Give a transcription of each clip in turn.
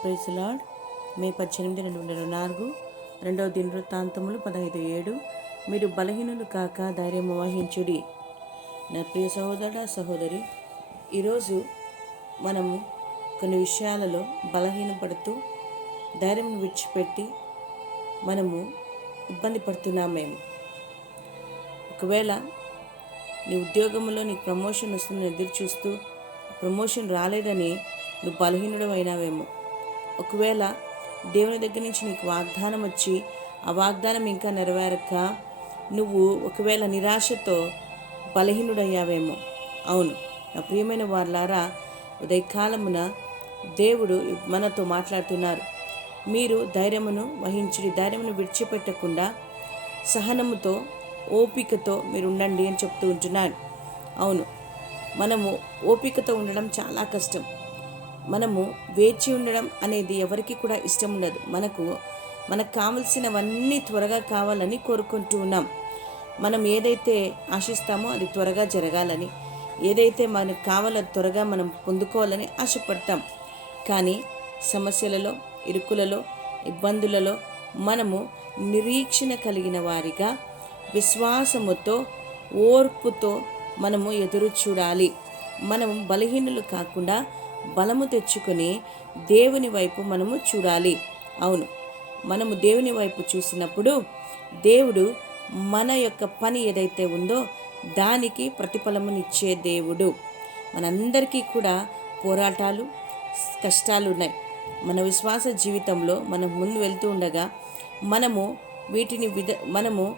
Praise lord మే పద్దెనిమిది రెండు వందల నాలుగు. రెండవ దినవృత్తాంతములు పదహైదు ఏడు. మీరు బలహీనులు కాక ధైర్యము వహించుడి. నా ప్రియ సహోదర సహోదరి ఈరోజు మనము కొన్ని విషయాలలో బలహీనపడుతూ ధైర్యం విడిచిపెట్టి మనము ఇబ్బంది పడుతున్నాం మేము. ఒకవేళ నీ ఉద్యోగంలో నీకు ప్రమోషన్ వస్తుందని ఎదురు చూస్తూ ప్రమోషన్ రాలేదని నువ్వు బలహీనుడు అయినావేమో ఒకవేళ దేవుని దగ్గర నుంచి నీకు వాగ్దానం వచ్చి ఆ వాగ్దానం ఇంకా నెరవేరక నువ్వు ఒకవేళ నిరాశతో బలహీనుడయ్యావేమో. అవును నా ప్రియమైన వారులారా ఉదయకాలమున దేవుడు మనతో మాట్లాడుతున్నారు. మీరు ధైర్యమును వహించుడి ధైర్యమును విడిచిపెట్టకుండా సహనముతో ఓపికతో మీరు ఉండండి అని చెప్తూ ఉంటున్నాడు. అవును మనము ఓపికతో ఉండడం చాలా కష్టం. మనము వేచి ఉండడం అనేది ఎవరికి కూడా ఇష్టం ఉండదు. మనకు మనకు కావలసినవన్నీ త్వరగా కావాలని కోరుకుంటూ ఉన్నాం. మనం ఏదైతే ఆశిస్తామో అది త్వరగా జరగాలని ఏదైతే మనకు కావాలో త్వరగా మనం పొందుకోవాలని ఆశపడతాం. కానీ సమస్యలలో ఇరుకులలో ఇబ్బందులలో మనము నిరీక్షణ కలిగిన వారిగా విశ్వాసముతో ఓర్పుతో మనము ఎదురు చూడాలి. మనము బలహీనులు కాకుండా బలము తెచ్చుకొని దేవుని వైపు మనము చూడాలి. అవును. మనము దేవుని వైపు చూసినప్పుడు దేవుడు మన యొక్క పని ఏదైతే ఉందో దానికి ప్రతిఫలమునిచ్చే దేవుడు. మనందరికీ కూడా పోరాటాలు కష్టాలు ఉన్నాయి మన విశ్వాస జీవితంలో మనం ముందు వెళ్తూ ఉండగా మనము వీటిని విధ మనము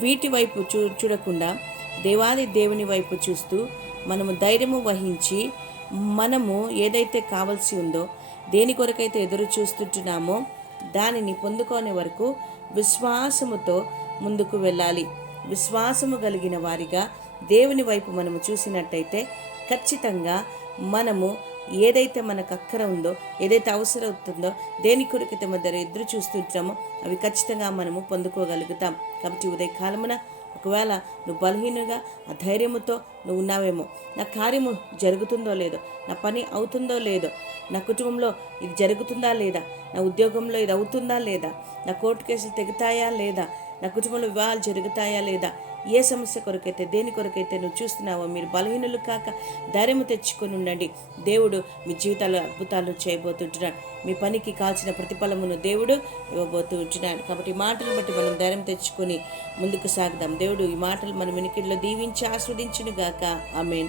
వీటి వైపు చూ చూడకుండా దేవాది దేవుని వైపు చూస్తూ మనము ధైర్యము వహించి మనము ఏదైతే కావాల్సి ఉందో దేని కొరకైతే ఎదురు చూస్తుంటున్నామో దానిని పొందుకోనే వరకు విశ్వాసముతో ముందుకు వెళ్ళాలి. విశ్వాసము కలిగిన వారిగా దేవుని వైపు మనము చూసినట్టయితే ఖచ్చితంగా మనము ఏదైతే మనకు అక్కర ఉందో ఏదైతే అవసరం అవుతుందో దేని కొరకైతే మధ్య ఎదురు చూస్తుంటామో అవి ఖచ్చితంగా మనము పొందుకోగలుగుతాం. కాబట్టి ఉదయకాలమున ఒకవేళ నువ్వు బలహీనంగా ఆ ధైర్యముతో నువ్వు ఉన్నావేమో నా కార్యము జరుగుతుందో లేదో నా పని అవుతుందో లేదో నా కుటుంబంలో ఇది జరుగుతుందా లేదా నా ఉద్యోగంలో ఇది అవుతుందా లేదా నా కోర్టు కేసులు తెగుతాయా లేదా నా కుటుంబంలో వివాహాలు జరుగుతాయా లేదా ఏ సమస్య కొరకైతే దేని కొరకైతే నువ్వు చూస్తున్నావో మీరు బలహీనులు కాక ధైర్యము తెచ్చుకొని ఉండండి. దేవుడు మీ జీవితాల్లో అద్భుతాలు చేయబోతుంటున్నాడు. మీ పనికి కాల్చిన ప్రతిఫలమును దేవుడు ఇవ్వబోతూ ఉంటున్నాడు కాబట్టి ఈ మాటలు బట్టి మనం ధైర్యం తెచ్చుకొని ముందుకు సాగుదాం. దేవుడు ఈ మాటలు మన వినికిడిలో దీవించి ఆస్వాదించునుగా గాక. I mean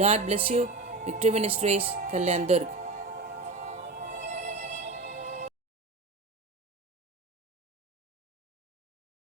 God bless you. Victory ministries Kalyan Durg.